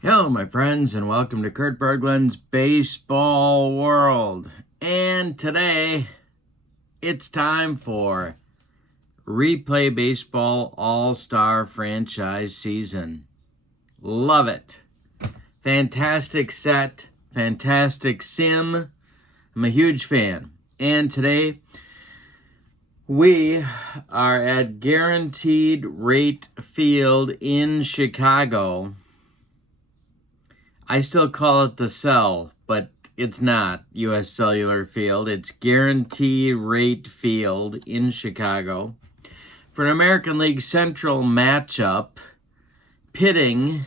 Hello, my friends, and welcome to Kurt Berglund's Baseball World. And today, it's time for Replay Baseball All-Star Franchise Season. Love it. Fantastic set, fantastic sim. I'm a huge fan. And today, we are at Guaranteed Rate Field in Chicago. I still call it the Cell, but it's not U.S. Cellular Field. It's Guaranteed Rate Field in Chicago for an American League Central matchup pitting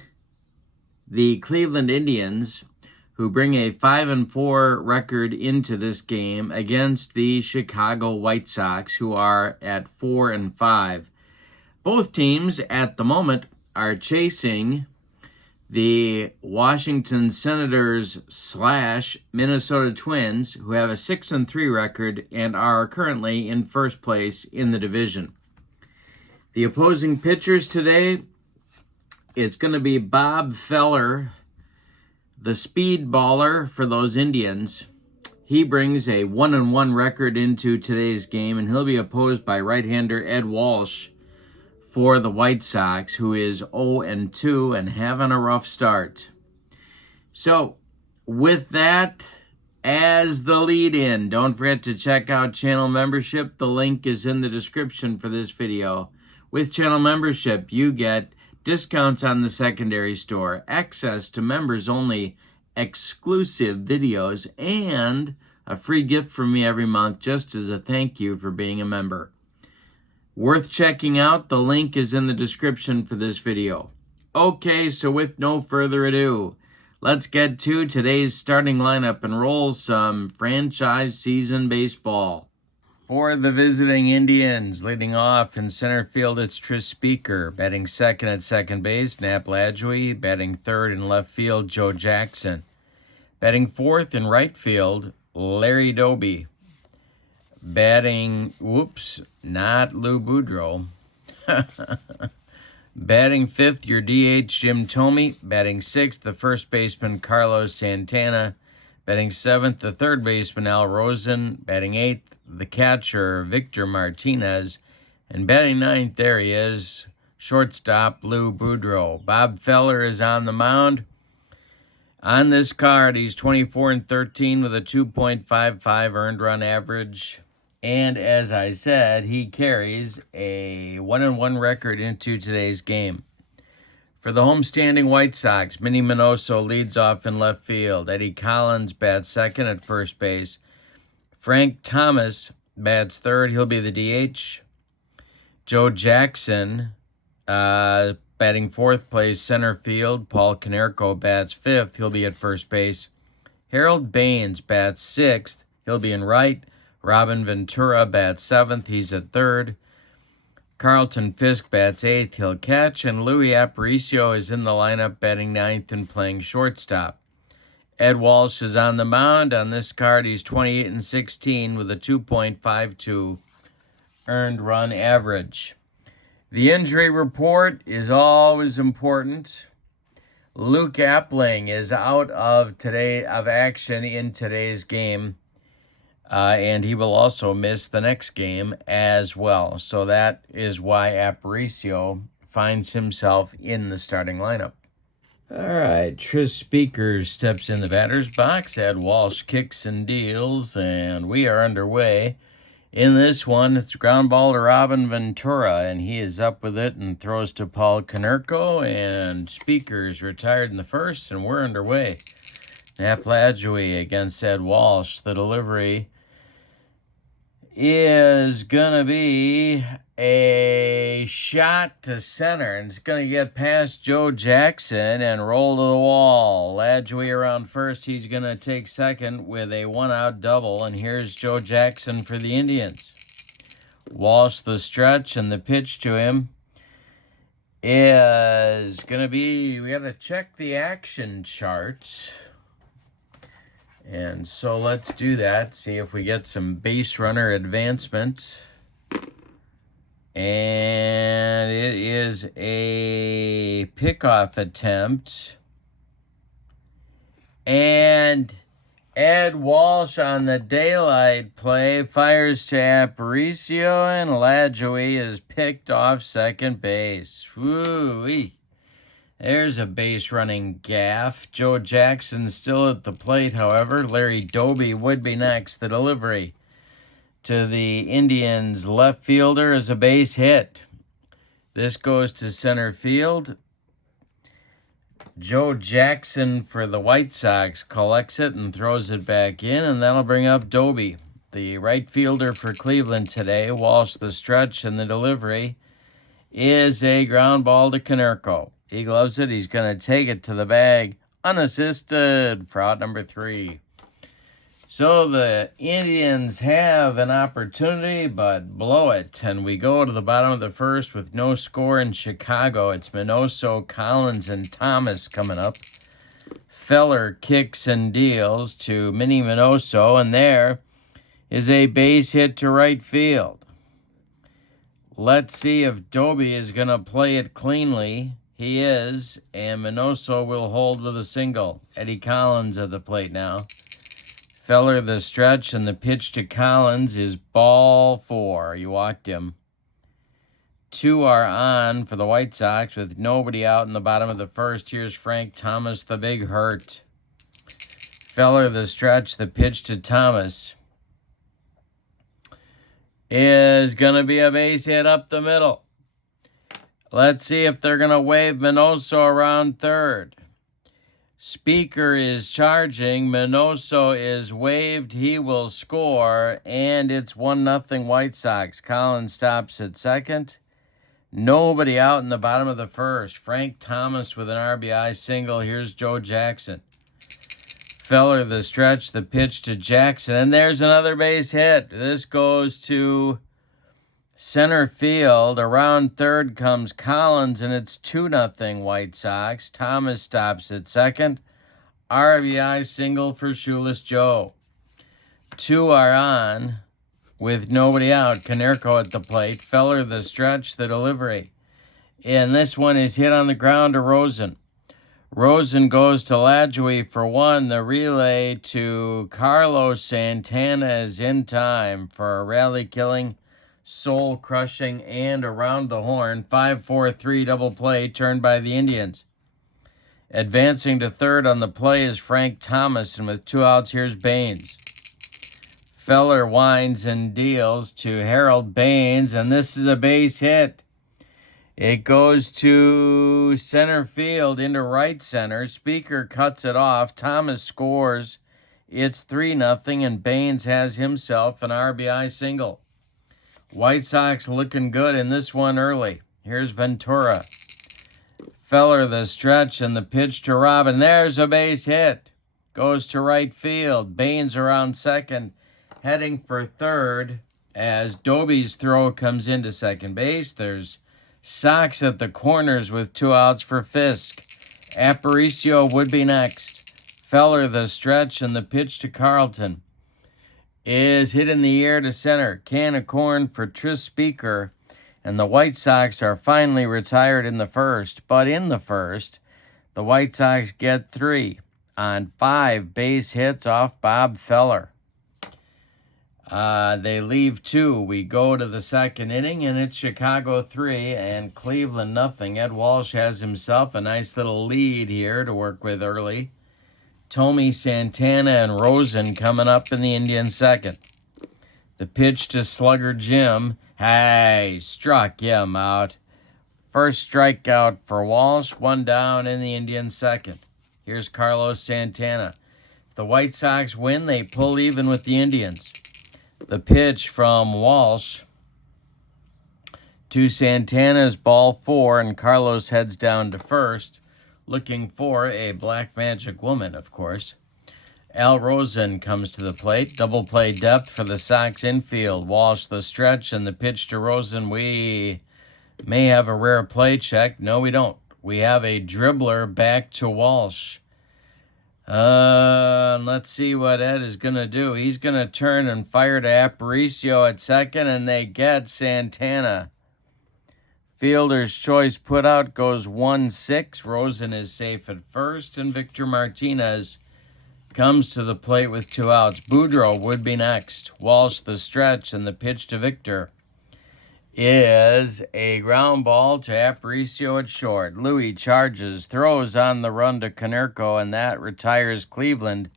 the Cleveland Indians, who bring a 5-4 record into this game, against the Chicago White Sox, who are at 4-5. Both teams at the moment are chasing the Washington Senators / Minnesota Twins, who have a 6-3 record and are currently in first place in the division. The opposing pitchers today, it's going to be Bob Feller, the speed baller for those Indians. He brings a 1-1 record into today's game, and he'll be opposed by right-hander Ed Walsh for the White Sox, who is 0-2 and having a rough start. So, with that as the lead-in, don't forget to check out channel membership. The link is in the description for this video. With channel membership, you get discounts on the secondary store, access to members-only exclusive videos, and a free gift from me every month just as a thank you for being a member. Worth checking out. The link is in the description for this video. Okay, so with no further ado, let's get to today's starting lineup and roll some franchise season baseball. For the visiting Indians, leading off in center field, it's Tris Speaker. Batting second at second base, Nap Lajoie. Batting third in left field, Joe Jackson. Batting fourth in right field, Larry Doby. Batting, not Lou Boudreau. Batting fifth, your DH, Jim Thome. Batting sixth, the first baseman, Carlos Santana. Batting seventh, the third baseman, Al Rosen. Batting eighth, the catcher, Victor Martinez. And batting ninth, there he is, shortstop, Lou Boudreau. Bob Feller is on the mound. On this card, he's 24-13 with a 2.55 earned run average. And as I said, he carries a 1-1 record into today's game. For the homestanding White Sox, Minnie Minoso leads off in left field. Eddie Collins bats second at first base. Frank Thomas bats third. He'll be the DH. Joe Jackson, batting fourth, plays center field. Paul Konerko bats fifth. He'll be at first base. Harold Baines bats sixth. He'll be in right. Robin Ventura bats seventh. He's at third. Carlton Fisk bats eighth. He'll catch. And Louis Aparicio is in the lineup, batting ninth and playing shortstop. Ed Walsh is on the mound. On this card, he's 28-16 with a 2.52 earned run average. The injury report is always important. Luke Appling is out of action in today's game. And he will also miss the next game as well. So that is why Aparicio finds himself in the starting lineup. All right, Tris Speaker steps in the batter's box. Ed Walsh kicks and deals, and we are underway. In this one, it's ground ball to Robin Ventura, and he is up with it and throws to Paul Konerko, and Speaker's retired in the first, and we're underway. Nap Lajoie against Ed Walsh. The delivery is going to be a shot to center, and it's going to get past Joe Jackson and roll to the wall. Lajoie around first. He's going to take second with a one-out double, and here's Joe Jackson for the Indians. Walsh the stretch, and the pitch to him is going to be, we got to check the action charts. And so let's do that, see if we get some base runner advancement. And it is a pickoff attempt And Ed Walsh on the daylight play fires to Aparicio, and Lajoie is picked off second base. Woo-wee. There's a base running gaff. Joe Jackson still at the plate, however. Larry Doby would be next. The delivery to the Indians' left fielder is a base hit. This goes to center field. Joe Jackson for the White Sox collects it and throws it back in, and that'll bring up Doby, the right fielder for Cleveland today. Walsh the stretch, and the delivery is a ground ball to Konerko. He gloves it. He's going to take it to the bag unassisted for out number 3. So the Indians have an opportunity, but blow it. And we go to the bottom of the first with no score in Chicago. It's Minoso, Collins, and Thomas coming up. Feller kicks and deals to Minnie Minoso, and there is a base hit to right field. Let's see if Doby is going to play it cleanly. He is, and Minoso will hold with a single. Eddie Collins at the plate now. Feller the stretch, and the pitch to Collins is ball 4. You walked him. 2 are on for the White Sox with nobody out in the bottom of the first. Here's Frank Thomas, the big hurt. Feller the stretch, the pitch to Thomas is going to be a base hit up the middle. Let's see if they're going to wave Minoso around third. Speaker is charging. Minoso is waved. He will score, and it's 1-0 White Sox. Collins stops at second. Nobody out in the bottom of the first. Frank Thomas with an RBI single. Here's Joe Jackson. Feller the stretch, the pitch to Jackson, and there's another base hit. This goes to center field. Around third comes Collins, and it's 2-0 White Sox. Thomas stops at second. RBI single for Shoeless Joe. 2 are on with nobody out. Konerko at the plate. Feller the stretch, the delivery. And this one is hit on the ground to Rosen. Rosen goes to Lajoie for 1. The relay to Carlos Santana is in time for a rally-killing, soul-crushing, and around the horn 5-4-3 double play turned by the Indians. Advancing to third on the play is Frank Thomas, and with 2 outs, here's Baines. Feller winds and deals to Harold Baines, and this is a base hit. It goes to center field into right center. Speaker cuts it off. Thomas scores. It's 3-0, and Baines has himself an RBI single. White Sox looking good in this one early. Here's Ventura. Feller the stretch, and the pitch to Robin. There's a base hit. Goes to right field. Baines around second, heading for third as Doby's throw comes into second base. There's Sox at the corners with 2 outs for Fisk. Aparicio would be next. Feller the stretch, and the pitch to Carlton is hit in the air to center. Can of corn for Tris Speaker, and the White Sox are finally retired in the first. But in the first, the White Sox get 3 on 5 base hits off Bob Feller. They leave 2. We go to the second inning, and it's Chicago 3 and Cleveland 0. Ed Walsh has himself a nice little lead here to work with early. Thome, Santana, and Rosen coming up in the Indian second. The pitch to Slugger Jim. Hey, struck him out. First strikeout for Walsh, 1 down in the Indian second. Here's Carlos Santana. If the White Sox win, they pull even with the Indians. The pitch from Walsh to Santana's ball 4, and Carlos heads down to first, looking for a Black Magic Woman, of course. Al Rosen comes to the plate. Double play depth for the Sox infield. Walsh the stretch, and the pitch to Rosen. We may have a rare play check. No, we don't. We have a dribbler back to Walsh. Let's see what Ed is going to do. He's going to turn and fire to Aparicio at second, and they get Santana. Fielder's choice put out goes 1-6. Rosen is safe at first, and Victor Martinez comes to the plate with 2 outs. Boudreaux would be next. Walsh the stretch, and the pitch to Victor is a ground ball to Aparicio at short. Louis charges, throws on the run to Konerko, and that retires Cleveland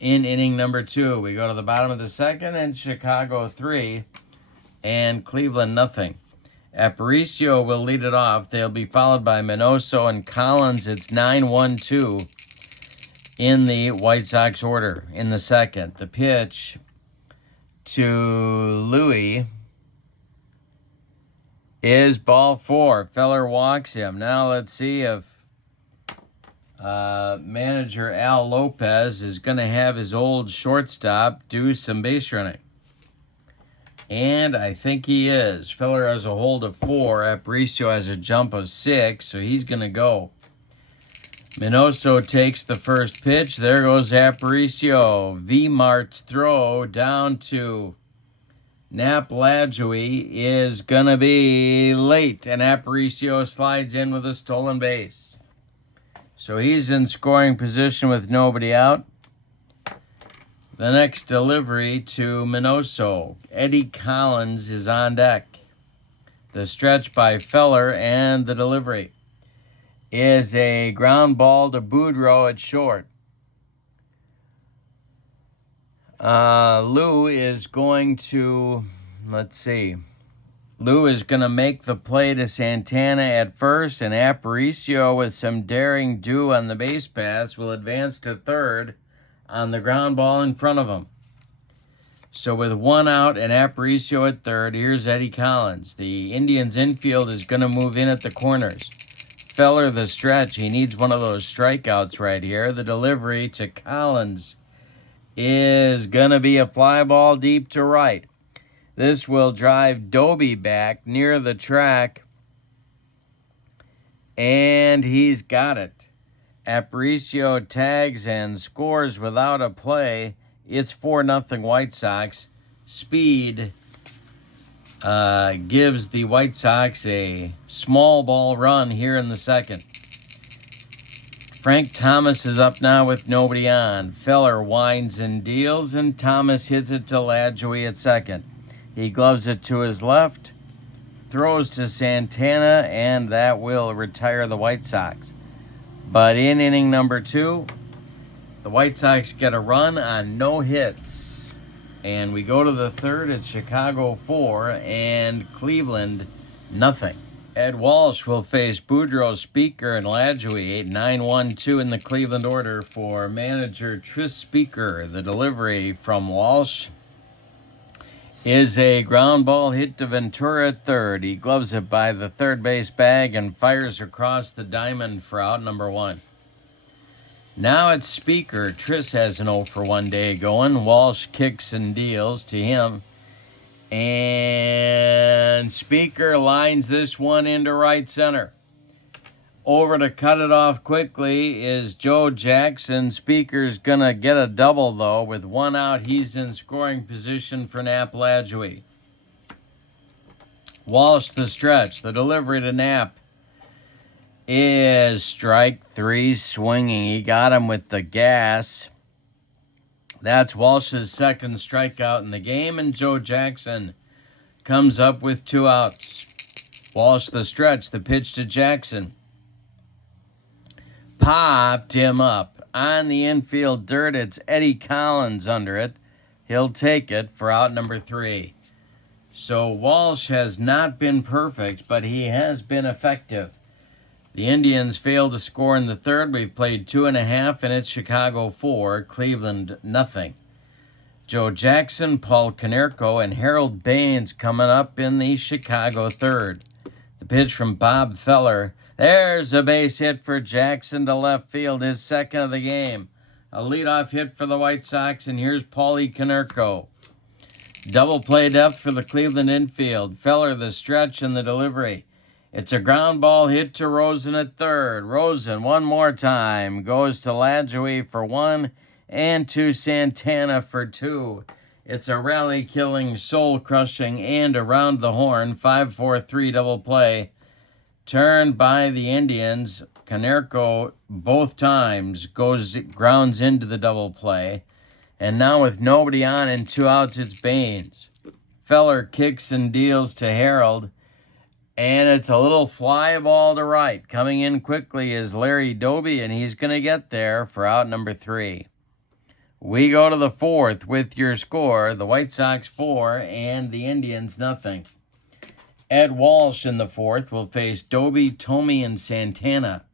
in inning number 2. We go to the bottom of the second, and Chicago 3 and Cleveland nothing. Aparicio will lead it off. They'll be followed by Minoso and Collins. It's 9-1-2 in the White Sox order in the second. The pitch to Louis is ball 4. Feller walks him. Now let's see if manager Al Lopez is going to have his old shortstop do some base running. And I think he is. Feller has a hold of 4. Aparicio has a jump of 6, so he's going to go. Minoso takes the first pitch. There goes Aparicio. V-Mart's throw down to Nap Lajoie is going to be late, and Aparicio slides in with a stolen base. So he's in scoring position with nobody out. The next delivery to Minoso. Eddie Collins is on deck. The stretch by Feller, and the delivery is a ground ball to Boudreaux at short. Lou is going to, Lou is going to make the play to Santana at first, and Aparicio, with some daring do on the base pass, will advance to third on the ground ball in front of him. So with 1 out and Aparicio at third, here's Eddie Collins. The Indians infield is going to move in at the corners. Feller the stretch. He needs one of those strikeouts right here. The delivery to Collins is going to be a fly ball deep to right. This will drive Doby back near the track, and he's got it. Aparicio tags and scores without a play. It's 4-0 White Sox. Speed gives the White Sox a small ball run here in the second. Frank Thomas is up now with nobody on. Feller winds and deals, and Thomas hits it to Lajoie at second. He gloves it to his left, throws to Santana, and that will retire the White Sox. But in inning number 2, the White Sox get a run on no hits. And we go to the third. It's Chicago 4 and Cleveland nothing. Ed Walsh will face Boudreaux, Speaker, and Lajoie. 9-1-2 in the Cleveland order for manager Tris Speaker. The delivery from Walsh is a ground ball hit to Ventura at third. He gloves it by the third base bag and fires across the diamond for out number 1. Now it's Speaker. Tris has an 0 for 1 day going. Walsh kicks and deals to him. And Speaker lines this one into right center. Over to cut it off quickly is Joe Jackson. Speaker's going to get a double, though. With 1 out, he's in scoring position for Nap Lajoie. Walsh the stretch. The delivery to Nap is strike 3 swinging. He got him with the gas. That's Walsh's second strikeout in the game, and Joe Jackson comes up with 2 outs. Walsh the stretch. The pitch to Jackson popped him up on the infield dirt. It's Eddie Collins under it. He'll take it for out number 3. So Walsh has not been perfect, but he has been effective. The Indians failed to score in the third. We've played 2.5, and it's Chicago 4, Cleveland nothing. Joe Jackson, Paul Konerko, and Harold Baines coming up in the Chicago third. The pitch from Bob Feller. There's a base hit for Jackson to left field, his second of the game. A leadoff hit for the White Sox, and here's Paulie Konerko. Double play depth for the Cleveland infield. Feller the stretch and the delivery. It's a ground ball hit to Rosen at third. Rosen one more time goes to Lajoie for 1 and to Santana for 2. It's a rally-killing, soul-crushing, and around the horn 5-4-3 double play turned by the Indians. Konerko both times grounds into the double play. And now with nobody on and 2 outs, it's Baines. Feller kicks and deals to Harold. And it's a little fly ball to right. Coming in quickly is Larry Doby, and he's going to get there for out number 3. We go to the 4th with your score. The White Sox 4 and the Indians nothing. Ed Walsh in the 4th will face Doby, Thome, and Santana.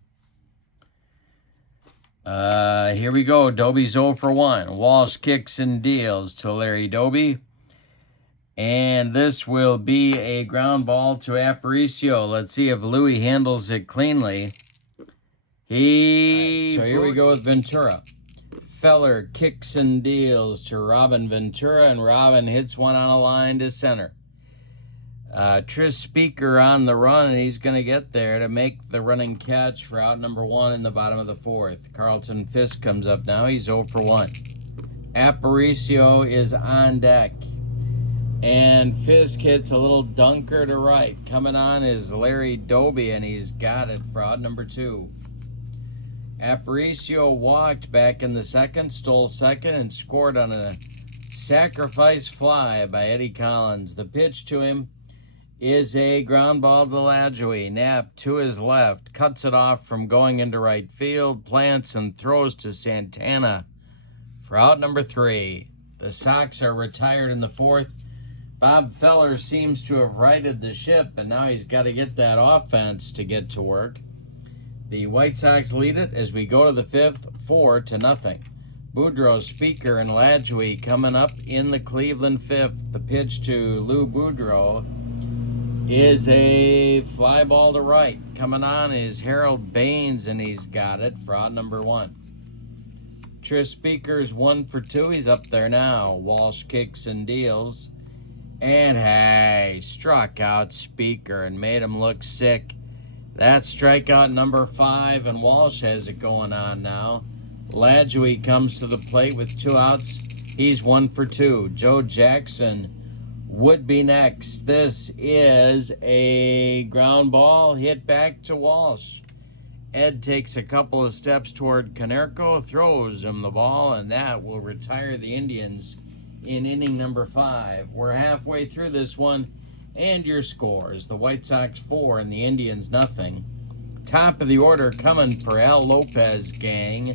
Here we go. Doby's 0 for 1. Walsh kicks and deals to Larry Doby. And this will be a ground ball to Aparicio. Let's see if Louie handles it cleanly. So here we go with Ventura. Feller kicks and deals to Robin Ventura, and Robin hits one on a line to center. Tris Speaker on the run, and he's going to get there to make the running catch for out number 1 in the bottom of the 4th. Carlton Fisk comes up now. He's 0 for 1. Aparicio is on deck. And Fisk hits a little dunker to right. Coming on is Larry Doby, and he's got it for out number 2. Aparicio walked back in the 2nd, stole 2nd, and scored on a sacrifice fly by Eddie Collins. The pitch to him is a ground ball to Lajoie. Knapp to his left, cuts it off from going into right field, plants and throws to Santana for out number 3. The Sox are retired in the 4th. Bob Feller seems to have righted the ship, and now he's got to get that offense to get to work. The White Sox lead it as we go to the 5th, 4-0. Boudreau, Speaker, and Lajoie coming up in the Cleveland 5th. The pitch to Lou Boudreau is a fly ball to right. Coming on is Harold Baines, and he's got it for out number 1. Tris Speaker's 1 for 2. He's up there now. Walsh kicks and deals. And hey, struck out Speaker and made him look sick. That's strikeout number 5, and Walsh has it going on now. Lajoie comes to the plate with 2 outs. He's 1 for 2. Joe Jackson would be next. This is a ground ball hit back to Walsh. Ed takes a couple of steps toward Konerko, throws him the ball, and that will retire the Indians in inning number 5. We're halfway through this one, and your scores: the White Sox 4 and the Indians nothing. Top of the order coming for Al Lopez gang.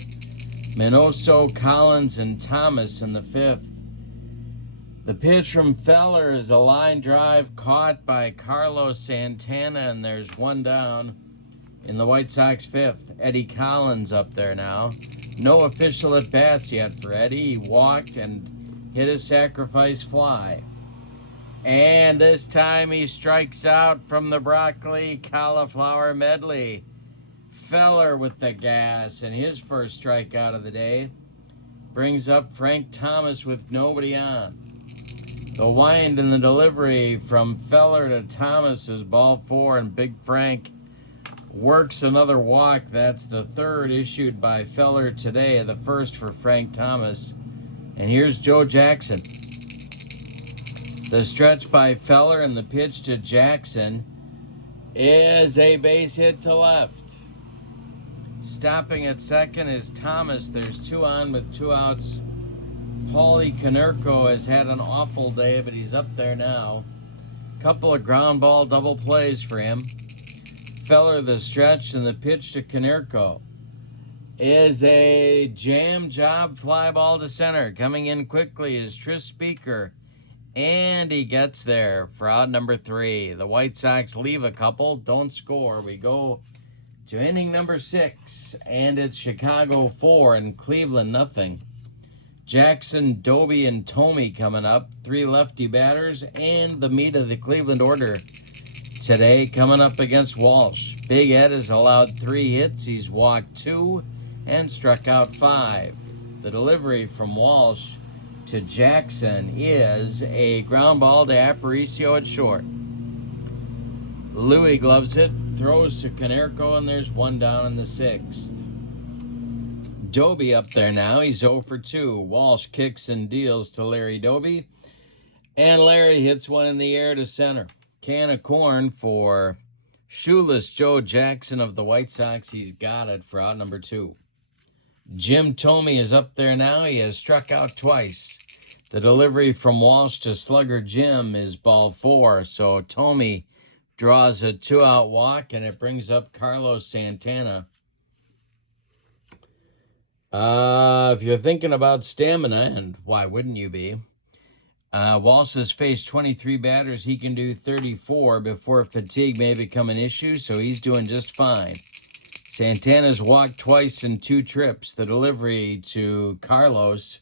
Minoso, Collins, and Thomas in the 5th. The pitch from Feller is a line drive caught by Carlos Santana, and there's 1 down in the White Sox 5th. Eddie Collins up there now. No official at-bats yet for Eddie. He walked and hit a sacrifice fly. And this time he strikes out from the broccoli cauliflower medley. Feller with the gas, and his first strikeout of the day brings up Frank Thomas with nobody on. The wind and the delivery from Feller to Thomas is ball 4, and Big Frank works another walk. That's the 3rd issued by Feller today, the 1st for Frank Thomas. And here's Joe Jackson. The stretch by Feller and the pitch to Jackson is a base hit to left. Stopping at second is Thomas. There's 2 on with 2 outs. Paulie Konerko has had an awful day, but he's up there now. Couple of ground ball double plays for him. Feller the stretch, and the pitch to Konerko is a jam job fly ball to center. Coming in quickly is Tris Speaker, and he gets there for out number 3. The White Sox leave a couple, don't score. We go to inning number 6, and it's Chicago 4 and Cleveland nothing. Jackson, Doby, and Thome coming up. 3 lefty batters, and the meat of the Cleveland order today coming up against Walsh. Big Ed has allowed 3 hits. He's walked 2 and struck out 5. The delivery from Walsh to Jackson is a ground ball to Aparicio at short. Louie gloves it, throws to Konerko, and there's 1 down in the 6th. Doby up there now. He's 0 for 2. Walsh kicks and deals to Larry Doby, and Larry hits one in the air to center. Can of corn for Shoeless Joe Jackson of the White Sox, he's got it for out number 2. Jim Thome is up there now. He has struck out twice. The delivery from Walsh to Slugger Jim is ball 4. So Thome draws a 2-out walk, and it brings up Carlos Santana. If you're thinking about stamina, and why wouldn't you be? Walsh has faced 23 batters. He can do 34 before fatigue may become an issue, so he's doing just fine. Santana's walked twice in 2 trips. The delivery to Carlos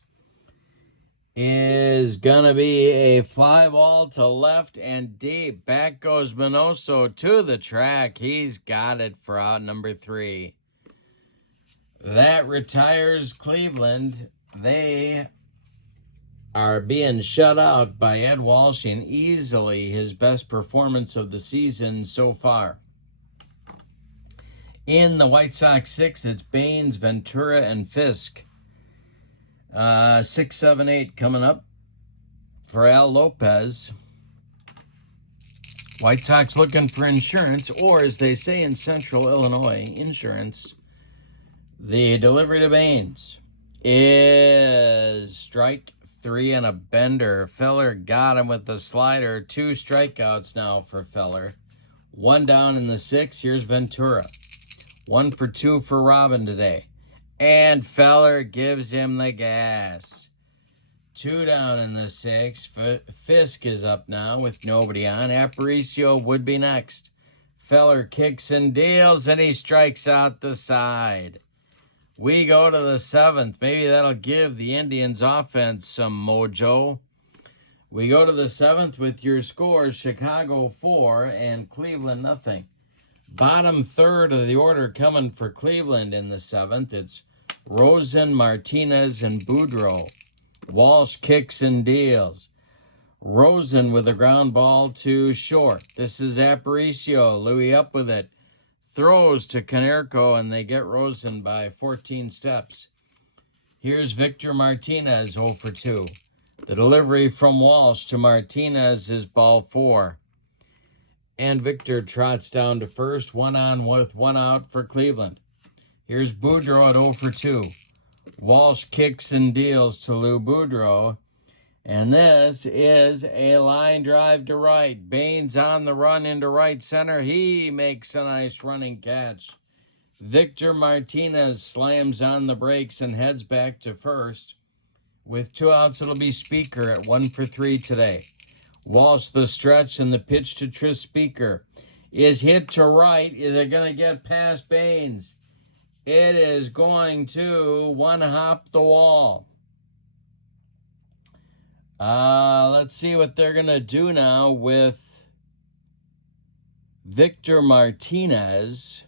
is going to be a fly ball to left and deep. Back goes Minoso to the track. He's got it for out number 3. That retires Cleveland. They are being shut out by Ed Walsh in easily his best performance of the season so far. In the White Sox 6, it's Baines, Ventura, and Fisk. 6, 7, 8 coming up for Al Lopez. White Sox looking for insurance, or as they say in Central Illinois, insurance. The delivery to Baines is strike 3 and a bender. Feller got him with the slider. 2 strikeouts now for Feller. 1 down in the 6th. Here's Ventura. 1 for 2 for Robin today. And Feller gives him the gas. 2 down in the 6th. Fisk is up now with nobody on. Aparicio would be next. Feller kicks and deals, and he strikes out the side. We go to the 7th. Maybe that'll give the Indians offense some mojo. We go to the 7th with your scores: Chicago 4 and Cleveland nothing. Bottom third of the order coming for Cleveland in the 7th. It's Rosen, Martinez, and Boudreau. Walsh kicks and deals. Rosen with a ground ball to short. This is Aparicio. Louis up with it. Throws to Konerko, and they get Rosen by 14 steps. Here's Victor Martinez, 0 for 2. The delivery from Walsh to Martinez is ball 4. And Victor trots down to first, 1 on with 1 out for Cleveland. Here's Boudreau at 0 for 2. Walsh kicks and deals to Lou Boudreau. And this is a line drive to right. Baines on the run into right center. He makes a nice running catch. Victor Martinez slams on the brakes and heads back to first. With 2 outs, it'll be Speaker at 1 for 3 today. Walsh the stretch, and the pitch to Tris Speaker is hit to right. Is it going to get past Baines? It is going to one hop the wall. Let's see what they're going to do now with Victor Martinez.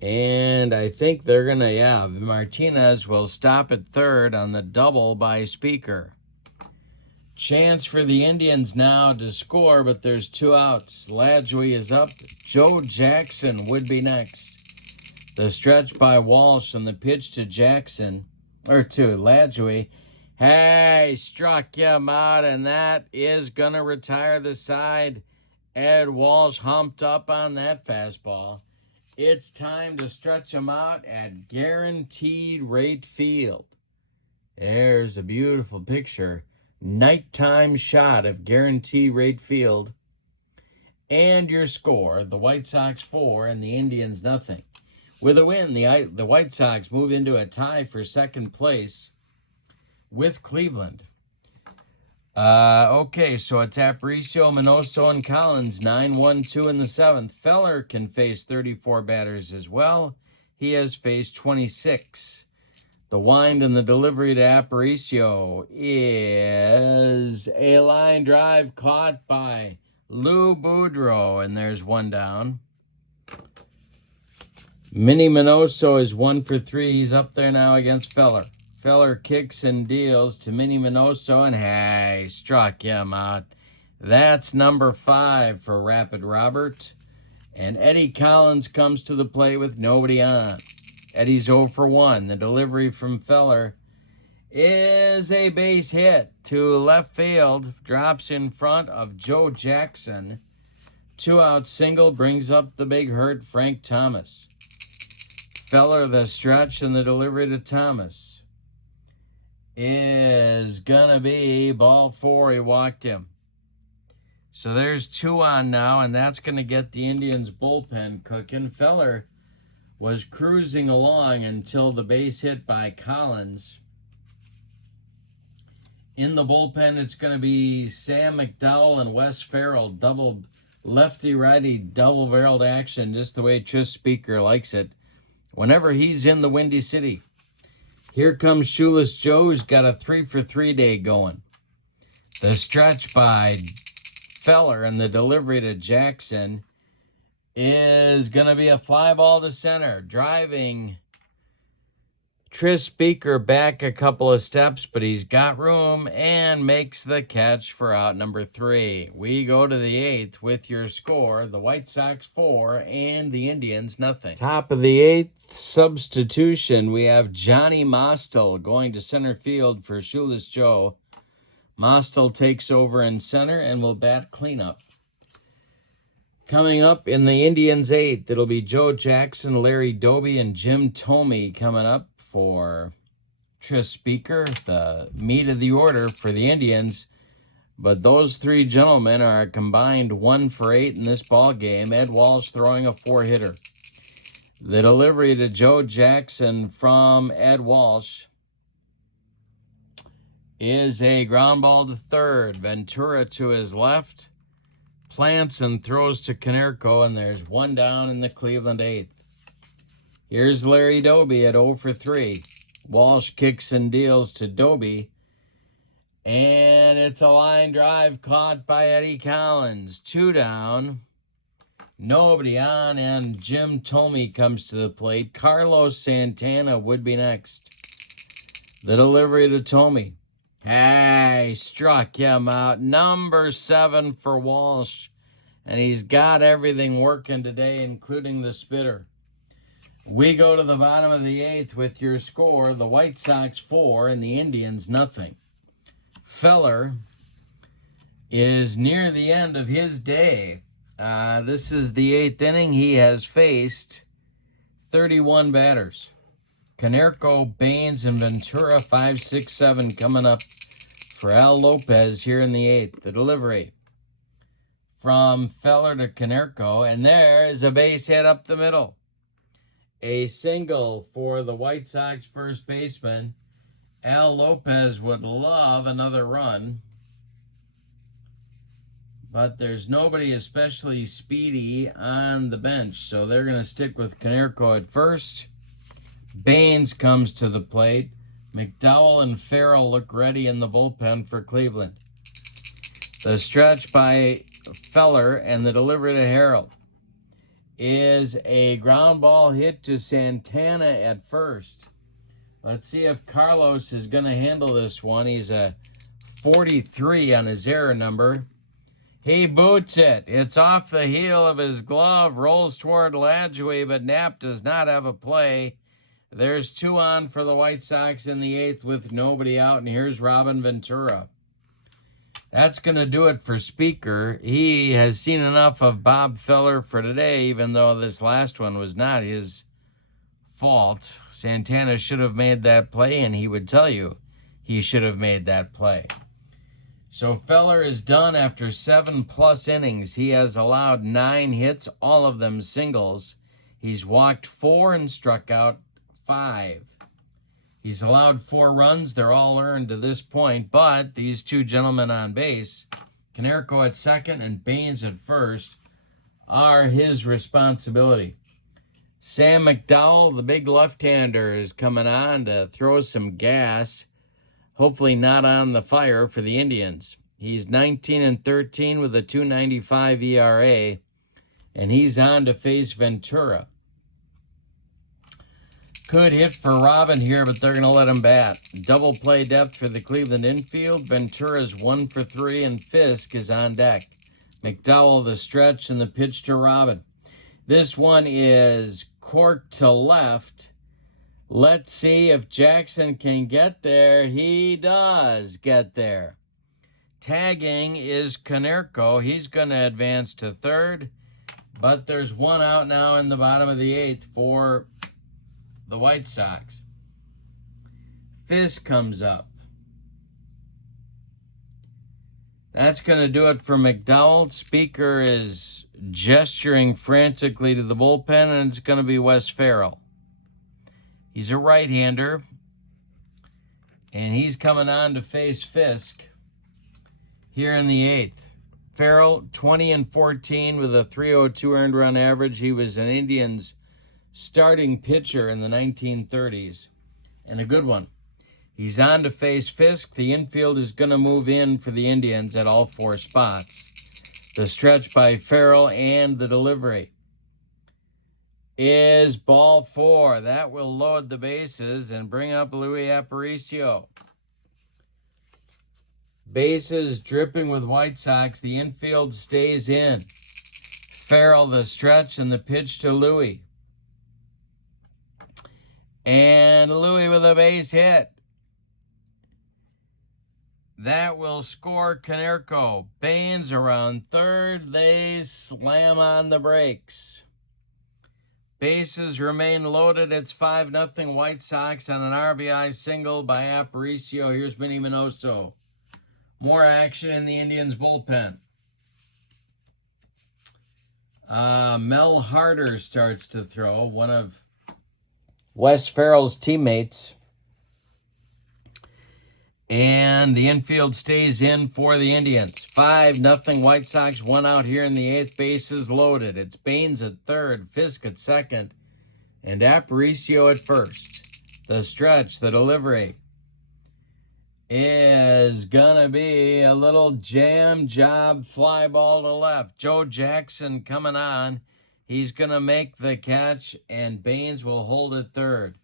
And I think they're going to, Martinez will stop at third on the double by Speaker. Chance for the Indians now to score, but there's 2 outs. Ladjui is up. Joe Jackson would be next. The stretch by Walsh and the pitch to Jackson. Or to Ladjui. Hey, struck him out, and that is going to retire the side. Ed Walsh humped up on that fastball. It's time to stretch him out at Guaranteed Rate Field. There's a beautiful picture. Nighttime shot of Guaranteed Rate Field. And your score, the White Sox 4 and the Indians nothing. With a win, the White Sox move into a tie for second place with Cleveland. Okay, so it's Aparicio, Minoso, and Collins, 9-1-2 in the 7th. Feller can face 34 batters as well. He has faced 26. The wind and the delivery to Aparicio is a line drive caught by Lou Boudreau, and there's 1 down. Minnie Minoso is 1 for 3. He's up there now against Feller. Feller kicks and deals to Minnie Minoso, and hey, struck him out. That's number 5 for Rapid Robert. And Eddie Collins comes to the plate with nobody on. Eddie's 0 for 1. The delivery from Feller is a base hit to left field. Drops in front of Joe Jackson. 2-out single brings up the big hurt, Frank Thomas. Feller, the stretch, and the delivery to Thomas is going to be ball 4. He walked him. So there's 2 on now, and that's going to get the Indians' bullpen cooking. Feller was cruising along until the base hit by Collins. In the bullpen, it's going to be Sam McDowell and Wes Farrell. Double lefty-righty, double-barreled action, just the way Tris Speaker likes it. Whenever he's in the Windy City. Here comes Shoeless Joe, who's got a 3-for-3 day going. The stretch by Feller and the delivery to Jackson is going to be a fly ball to center. Driving Tris Speaker back a couple of steps, but he's got room and makes the catch for out number 3. We go to the 8th with your score. The White Sox 4 and the Indians nothing. Top of the 8th substitution, we have Johnny Mostel going to center field for Shoeless Joe. Mostel takes over in center and will bat cleanup. Coming up in the Indians 8th, it'll be Joe Jackson, Larry Doby, and Jim Thome coming up for Tris Speaker, the meat of the order for the Indians. But those 3 gentlemen are a combined 1 for 8 in this ball game. Ed Walsh throwing a 4-hitter. The delivery to Joe Jackson from Ed Walsh is a ground ball to third. Ventura to his left. Plants and throws to Konerko, and there's 1 down in the Cleveland 8th. Here's Larry Doby at 0 for 3. Walsh kicks and deals to Doby. And it's a line drive caught by Eddie Collins. 2 down. Nobody on, and Jim Thome comes to the plate. Carlos Santana would be next. The delivery to Thome. Hey, struck him out. Number 7 for Walsh. And he's got everything working today, including the spitter. We go to the bottom of the 8th with your score. The White Sox 4 and the Indians nothing. Feller is near the end of his day. This is the 8th inning. He has faced 31 batters. Konerko, Baines, and Ventura, 5, 6, 7 coming up for Al Lopez here in the 8th. The delivery from Feller to Konerko, and there is a base hit up the middle. A single for the White Sox first baseman. Al Lopez would love another run, but there's nobody especially speedy on the bench, so they're going to stick with Konerko at first. Baines comes to the plate. McDowell and Farrell look ready in the bullpen for Cleveland. The stretch by Feller and the delivery to Harold is a ground ball hit to Santana at first. Let's see if Carlos is going to handle this one. He's a 43 on his error number. He boots it. It's off the heel of his glove, rolls toward Lajoie, but Knapp does not have a play. There's 2 on for the White Sox in the 8th with nobody out, and here's Robin Ventura. That's going to do it for Speaker. He has seen enough of Bob Feller for today, even though this last one was not his fault. Santana should have made that play, and he would tell you he should have made that play. So Feller is done after 7+ innings. He has allowed 9 hits, all of them singles. He's walked 4 and struck out 5. He's allowed 4 runs. They're all earned to this point, but these 2 gentlemen on base, Konerko at second and Baines at first, are his responsibility. Sam McDowell, the big left-hander, is coming on to throw some gas, hopefully not on the fire for the Indians. He's 19-13 with a 2.95 ERA, and he's on to face Ventura. Could hit for Robin here, but they're going to let him bat. Double play depth for the Cleveland infield. Ventura's 1 for 3, and Fisk is on deck. McDowell the stretch and the pitch to Robin. This one is corked to left. Let's see if Jackson can get there. He does get there. Tagging is Konerko. He's going to advance to third, but there's one out now in the bottom of the 8th for the White Sox. Fisk comes up. That's going to do it for McDowell. Speaker is gesturing frantically to the bullpen, and it's going to be Wes Ferrell. He's a right-hander, and he's coming on to face Fisk here in the 8th. Ferrell, 20-14 with a 302 earned run average. He was an Indians starting pitcher in the 1930s, and a good one. He's on to face Fisk. The infield is going to move in for the Indians at all 4 spots. The stretch by Ferrell and the delivery is ball 4. That will load the bases and bring up Luis Aparicio. Bases dripping with White Sox. The infield stays in. Ferrell, the stretch, and the pitch to Luis. And Luis with a base hit. That will score Konerko. Baines around third. They slam on the brakes. Bases remain loaded. It's 5-0 White Sox on an RBI single by Aparicio. Here's Minnie Minoso. More action in the Indians' bullpen. Mel Harder starts to throw, one of Wes Ferrell's teammates. And the infield stays in for the Indians. 5-0 White Sox, one out here in the 8th. Bases loaded. It's Baines at third, Fisk at second, and Aparicio at first. The stretch, the delivery, is gonna be a little jam job fly ball to left. Joe Jackson coming on. He's gonna make the catch, and Baines will hold at third.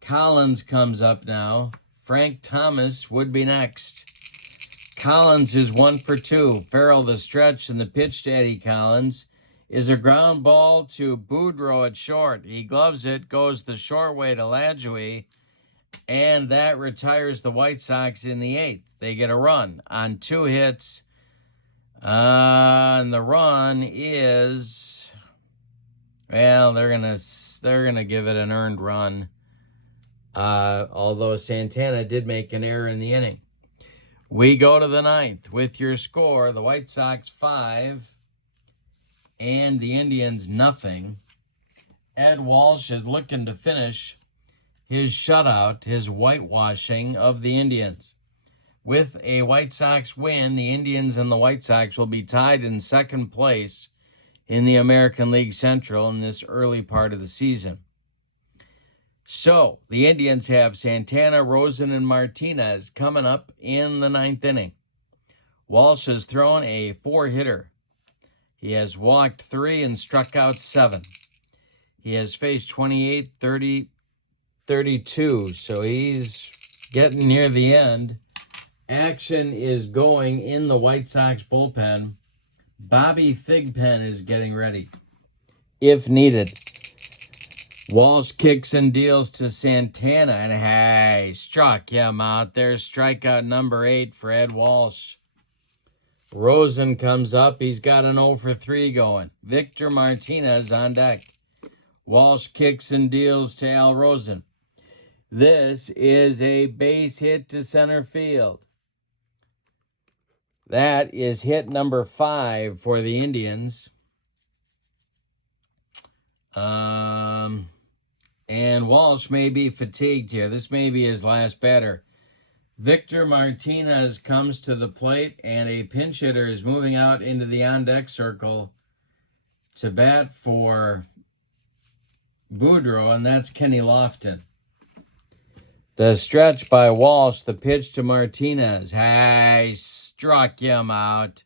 Collins comes up now. Frank Thomas would be next. Collins is 1 for 2. Ferrell the stretch, and the pitch to Eddie Collins is a ground ball to Boudreau at short. He gloves it, goes the short way to Lajoie, and that retires the White Sox in the 8th. They get a run on 2 hits, and the run is, well, they're gonna give it an earned run. Although Santana did make an error in the inning. We go to the 9th with your score. The White Sox 5 and the Indians nothing. Ed Walsh is looking to finish his shutout, his whitewashing of the Indians. With a White Sox win, the Indians and the White Sox will be tied in second place in the American League Central in this early part of the season. So, the Indians have Santana, Rosen, and Martinez coming up in the 9th inning. Walsh has thrown a 4-hitter. He has walked 3 and struck out 7. He has faced 28, 30, 32, so he's getting near the end. Action is going in the White Sox bullpen. Bobby Thigpen is getting ready, if needed. Walsh kicks and deals to Santana, and hey, struck him out. There's strikeout number 8 for Ed Walsh. Rosen comes up. He's got an 0 for 3 going. Victor Martinez on deck. Walsh kicks and deals to Al Rosen. This is a base hit to center field. That is hit number 5 for the Indians. And Walsh may be fatigued here. This may be his last batter. Victor Martinez comes to the plate, and a pinch hitter is moving out into the on-deck circle to bat for Boudreau, and that's Kenny Lofton. The stretch by Walsh, the pitch to Martinez. Hey, struck him out.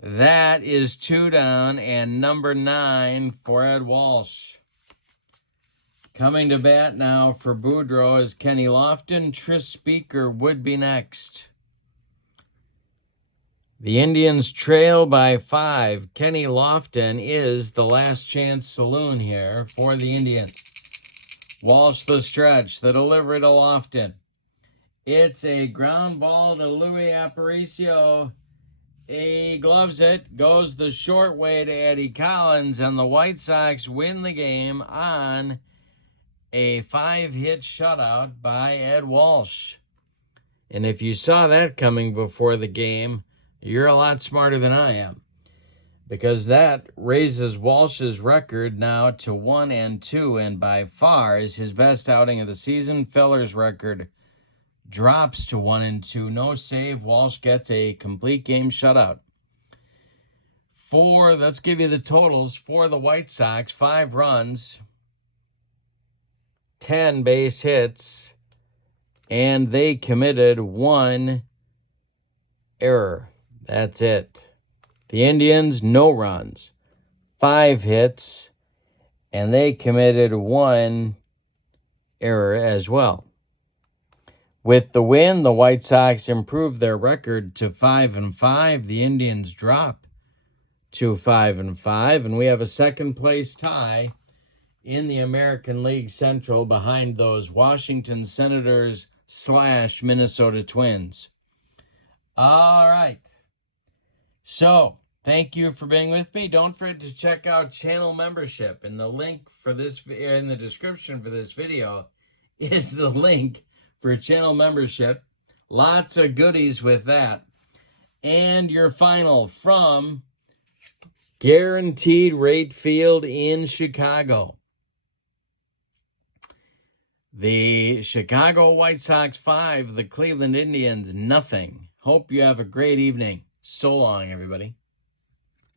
That is 2 down, and number 9 for Ed Walsh. Coming to bat now for Boudreau is Kenny Lofton. Tris Speaker would be next. The Indians trail by 5. Kenny Lofton is the last chance saloon here for the Indians. Walsh the stretch, the delivery to Lofton. It's a ground ball to Louis Aparicio. He gloves it, goes the short way to Eddie Collins, and the White Sox win the game on a 5-hit shutout by Ed Walsh. And if you saw that coming before the game, you're a lot smarter than I am, because that raises Walsh's record now to 1-2, and by far is his best outing of the season. Feller's record drops to 1-2. No save. Walsh gets a complete game shutout. Let's give you the totals for the White Sox: 5 runs, 10 base hits, and they committed 1 error. That's it. The Indians, no runs, 5 hits, and they committed 1 error as well. With the win, the White Sox improved their record to 5-5. The Indians drop to 5-5, and we have a second-place tie in the American League Central behind those Washington Senators / Minnesota Twins. All right. So, thank you for being with me. Don't forget to check out channel membership, and the link for this in the description for this video is the link for channel membership. Lots of goodies with that. And your final from Guaranteed Rate Field in Chicago. The Chicago White Sox 5, the Cleveland Indians nothing. Hope you have a great evening. So long, everybody.